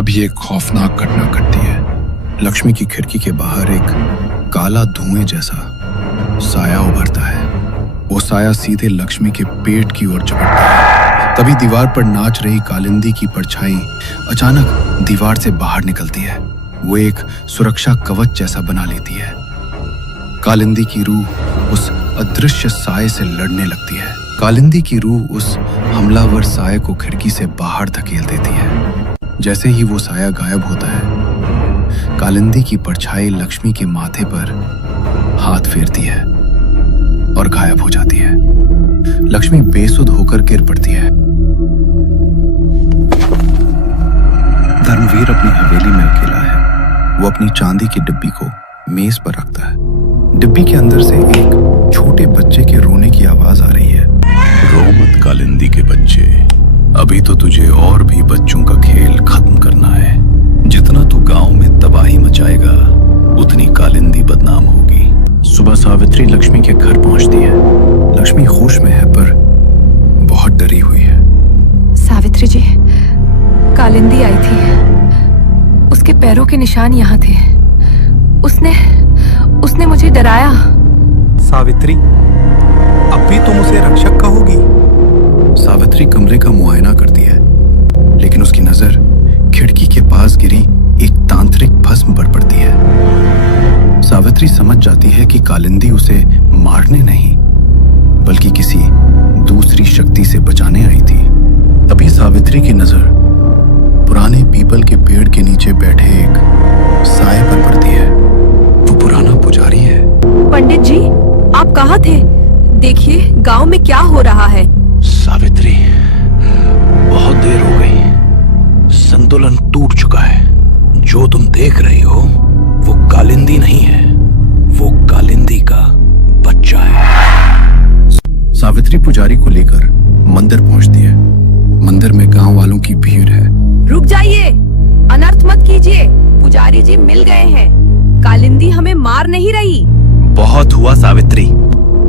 तभी एक खौफनाक घटना घटती है। लक्ष्मी की खिड़की के बाहर एक काला धुएं जैसा साया उभरता है। वो साया सीधे लक्ष्मी के पेट की ओर झपटता है। तभी दीवार पर नाच रही कालिंदी की परछाई अचानक दीवार से बाहर निकलती है। वो एक सुरक्षा कवच जैसा बना लेती है। कालिंदी की रूह उस अदृश्य साये से लड़ने लगती है। कालिंदी की रूह उस हमलावर साये को खिड़की से बाहर धकेल देती है। जैसे ही वो साया गायब होता है, कालिंदी की परछाई लक्ष्मी के माथे पर हाथ फेरती है और गायब हो जाती है। लक्ष्मी बेसुध होकर गिर पड़ती है। धर्मवीर अपनी हवेली में अकेला है। वो अपनी चांदी की डिब्बी को मेज पर रखता है। डिब्बी के अंदर से एक छोटे बच्चे के रोने की आवाज आ रही है। रो मत कालिंदी के बच्चे, अभी तो तुझे और भी बच्चों का खेल खत्म करना है। जितना तू गांव में तबाही मचाएगा, उतनी कालिंदी बदनाम होगी। सुबह सावित्री लक्ष्मी के घर पहुंचती है। लक्ष्मी होश में है पर बहुत डरी हुई है। सावित्री जी, कालिंदी आई थी। उसके पैरों के निशान यहाँ थे। उसने मुझे डराया। सावित्री, अब भी तुम उसे रक्षक कहोगी? सावित्री कमरे का मुआयना करती है, लेकिन उसकी नजर खिड़की के पास गिरी एक तांत्रिक भस्म पर पड़ती है। सावित्री समझ जाती है कि कालिंदी उसे मारने नहीं, बल्कि किसी दूसरी शक्ति से बचाने आई थी। तभी सावित्री की नजर पुराने पीपल के पेड़ के नीचे बैठे एक साये पर पड़ती है। वो पुराना पुजारी है। पंडित जी, आप कहाँ थे? देखिए गांव में क्या हो रहा है। सावित्री, बहुत देर हो गई। संतुलन टूट चुका है। जो तुम देख रही हो वो कालिंदी नहीं है, वो कालिंदी का बच्चा है। सावित्री पुजारी को लेकर मंदिर पहुंचती है। मंदिर में गांव वालों की भीड़ है। रुक जाइए, अनर्थ मत कीजिए। पुजारी जी मिल गए हैं। कालिंदी हमें मार नहीं रही। बहुत हुआ सावित्री,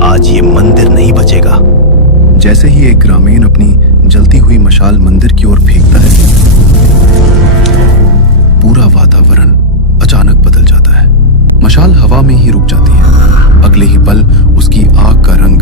आज ये मंदिर नहीं बचेगा। जैसे ही एक ग्रामीण अपनी जलती हुई मशाल मंदिर की ओर फेंकता है, पूरा वातावरण अचानक बदल जाता है। मशाल हवा में ही रुक जाती है। अगले ही पल उसकी आग का रंग